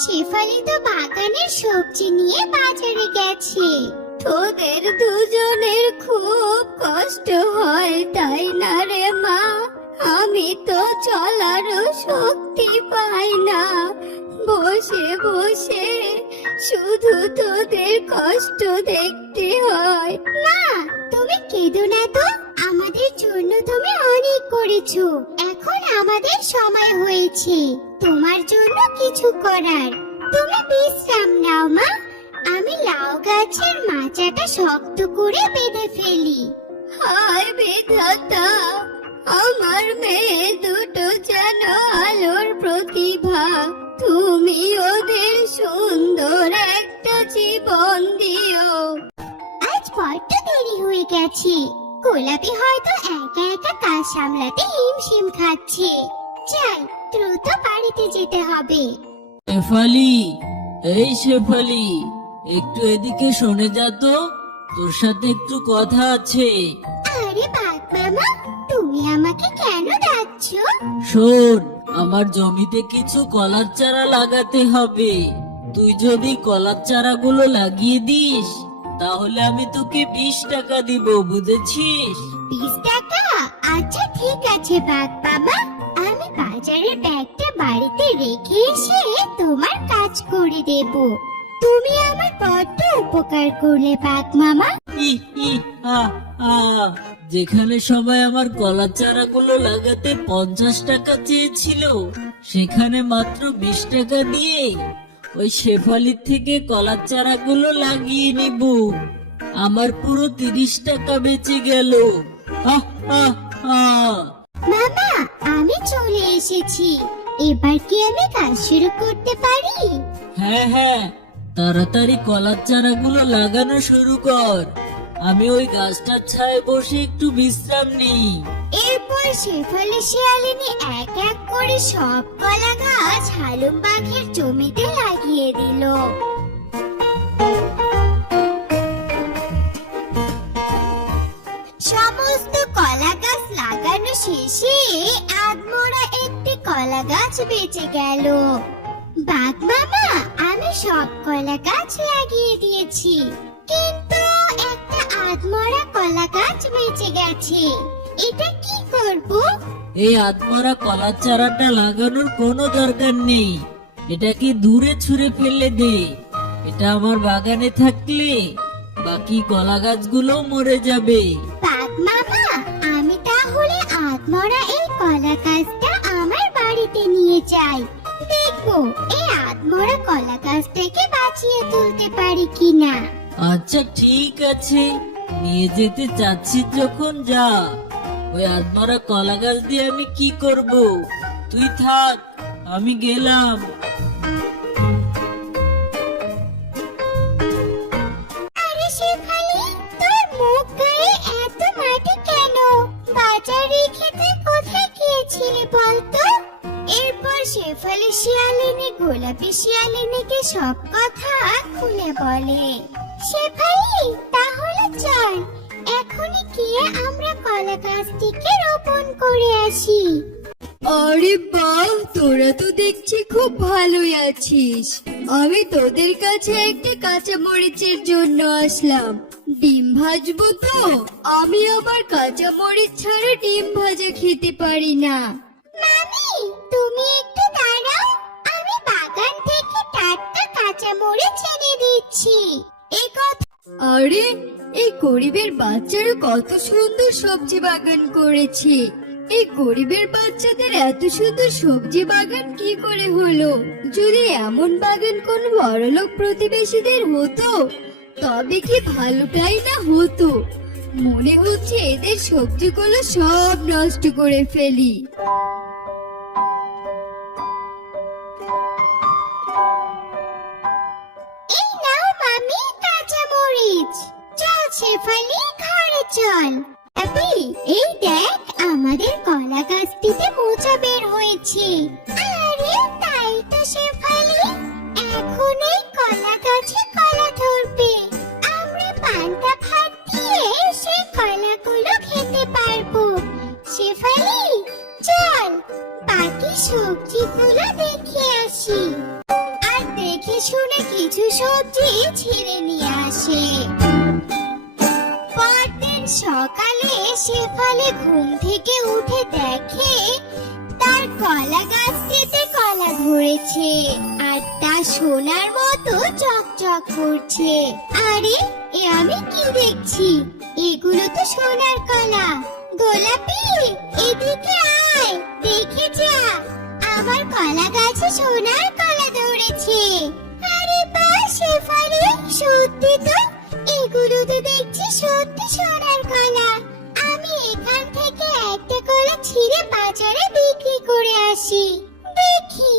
শেফালি তো বাগানের সবজি নিয়ে বাজারে গেছে। তোদের দুজনের খুব কষ্ট হয় তাই না রে মা? আমি তো চলারও শক্তি পাই না, বসে বসে শুধু তোদের কষ্ট দেখতে হয়। না, তুমি কেঁদো না তো, আমাদের জন্য তুমি অনেক করেছো। এখন আমাদের সময় হয়েছে তোমার জন্য কিছু করার। তুমি বিশ্রাম নাও মা, আমি লাউ গাছের মাচাটা শক্ত করে বেঁধে ফেলি। হায় বিধাতা, আমার মেয়ে দুটো যেন আলোর প্রতিভা। তুমি ওদের সুন্দর একটা জীবন দিও। আজ বড্ড দেরি হয়ে গেছে, গোলাপি হয়তো একা একা কাজ সামলাতে হিমশিম খাচ্ছে। যাই, দ্রুত বাড়িতে যেতে হবে। শেফালি, এই শেফালি, একটু এদিকে শুনে যা তো, তোর সাথে একটু কথা আছে। আরে বাঘ মামা, তুমি আমাকে কেন ডাকছো? শোন, আমার জমিতে কিছু কলার চারা লাগাতে হবে। তুই যদি কলার চারাগুলো লাগিয়ে দিস তাহলে আমি তোকে 20 টাকা দিব, বুঝেছিস? 20 টাকা? আচ্ছা ঠিক আছে বাঘ মামা, আমি বাজারের ব্যাগটা বাড়িতে রেখে এসে তোমার কাজ করে দেব। তুমি আমার বড্ড উপকার করলে বাঘ মামা। ই ই আ আ যেখানে সবাই আমার কলার চারাগুলো লাগাতে 50 টাকা চেয়েছিল, সেখানে মাত্র 20 টাকা দিয়ে ওই শেফালির থেকে কলার চারাগুলো লাগিয়ে নিব। আমার পুরো 30 টাকা বেঁচে গেল। আহ আহ আহ মামা, আমি চলে এসেছি, এবার কি আমি কাজ শুরু করতে পারি? হ্যাঁ হ্যাঁ, তাড়াতাড়ি কলার চারাগুলো লাগানো শুরু কর। আমি ওই গাছটার ছায়ায় বসে একটু বিশ্রাম নিই। এরপর শেফালি শিয়ালিনী এক এক করে সব কলা গাছ হালুম বাঘের জমিতে লাগিয়ে দিল। সমস্ত কলা গাছ লাগানো শেষে আধমরা একটি কলা গাছ বেঁচে গেল। বাঘ মামা, আমি সব কলা গাছ লাগিয়ে দিয়েছি, কিন্তু একটা আধমরা কলা গাছ বেঁচে গেছে। এটা কি করব? এই আধমরা কলার চারাটা লাগানোর কোনো দরকার নেই, এটাকে দূরে ছুঁড়ে ফেলে দে। এটা আমার বাগানে থাকলে বাকি কলা গাছগুলো মরে যাবে। বাঘ মামা, আমি তাহলে আধমরা এই কলা গাছটা আমার বাড়িতে নিয়ে যাই, দেখবো এই আধমরা কলা গাছটাকে বাঁচিয়ে তুলতে পারি কিনা। আচ্ছা ঠিক আছে, নিয়ে যেতে চাচ্ছিস যখন যা। ওই আধমরা কলা গাছ দিয়ে আমি কি করব? তুই থাক, আমি গেলাম। আরে শেফালি, তোর মুখ গায়ে এত মাটি কেন? বাজার রেখে তুই কোথায় গিয়েছিলি বলতো? এরপর শেফালি শিয়ালিনী গোলাপি শিয়ালিনীকে সব কথা খুলে বলে। শেফালি, তাহলে চল এখনই গিয়ে আমরা কলা গাছটিকে রোপণ করে আসি। আরে বাহ, তোরা তো দেখছি খুব ভালোই আছিস। আমি তোদের কাছে একটা কাঁচা মরিচের জন্য আসলাম। ডিম ভাজবো তো? আমি আবার কাঁচা মরিচ ছাড়া ডিম ভাজা খেতে পারি না। মামি, তুমি একটু দাঁড়াও, আমি বাগান থেকে টাটকা কাঁচা মরিচ এনে দিচ্ছি। এই কথা আরে, এই গরিবের বাচ্চারা কত সুন্দর সবজি বাগান করেছে। এই গরিবের বাচ্চাদের এত সুন্দর সবজি বাগান কি করে হলো? যদি এমন বাগান কোন বড়লোক প্রতিবেশীদের হতো তবে কি ভালোটাই না হতো। মনে হচ্ছে এদের সবজিগুলো সব নষ্ট করে ফেলি। এই নাও মামি কাঁচা মরিচ। চল শেফালি, ঘরে চল। আপি, এই দেখ আমাদের কলা গাছটিতে মোচা বের হয়েছে। আরে তাই তো শেফালি, এখন এই কলা গাছে কলা ধরবে। আমরা পান্তা ভাত দিয়ে সেই কলাগুলো খেতে পারবো। শেফালি, চল বাকি সবজিগুলো দেখে আসি। আর সবজি ছিঁড়ে নিয়ে আসে। পরদিন সকালে শেফালি ঘুম থেকে উঠে দেখে তার কলা গাছটিতে কলা ধরেছে আর তা সোনার মতো চকচক করছে। আরে এ আমি কি দেখছি, এগুলো তো সোনার কলা। গোলাপি, এদিকে আয়, দেখে যা, আমার কলা গাছে সোনার কলা ধরেছে। আরে বাহ শেফালি, সত্যি তো, এগুলো তো দেখছি সত্যি সোনার কলা। আমি এখান থেকে একটা কলা ছিঁড়ে বাজারে বিক্রি করে আসি, দেখি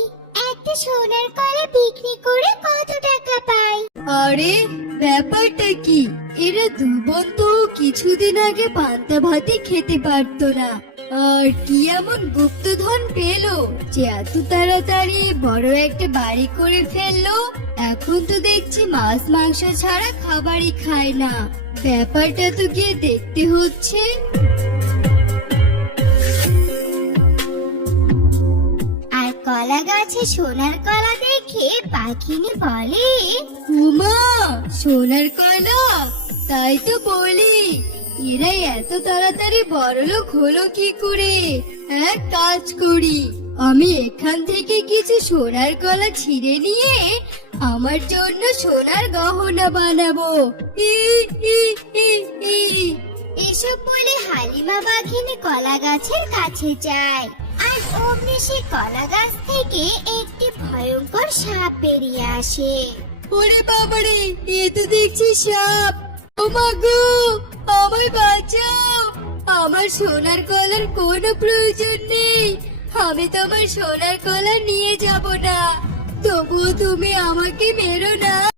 একটা সোনার কলা বিক্রি করে কত টাকা পাই। আরে ব্যাপারটা কি, এরা দু বন্ধু কিছুদিন আগে পান্তা ভাতই খেতে পারতো না, আর কি এমন গুপ্তধন পেলো যে এত তাড়াতাড়ি বড় একটা বাড়ি করে ফেললো। এখন তো দেখছি মাছ মাংস ছাড়া খাবারই খায় না। ব্যাপারটা তো গিয়ে দেখতে হচ্ছে। আর কলা গাছে সোনার কলা দেখে পাখিনি বলে, উমা, সোনার কলা, তাই তো বলি, এরা এত তাড়াতাড়ি বড়লোক হলো কি করে। এক কাজ করি, আমি এখান থেকে কিছু সোনার কলা ছিঁড়ে নিয়ে আমার জন্য সোনার গহনা বানাবো। ই ই ই ই। এসব বলে হালিমা বাঘিনী কলা গাছের কাছে যায়। আর অমনি সে কলা গাছ থেকে একটি ভয়ঙ্কর সাপ বেরিয়ে আসে। ওরে বাবারে, এ তো দেখছি সাপ। ও মা গো, আমায় বাঁচাও, আমার সোনার কলার কোনো প্রয়োজন নেই, আমি তোমার সোনার কলা নিয়ে যাব না, তবুও তুমি আমাকে মেরো না।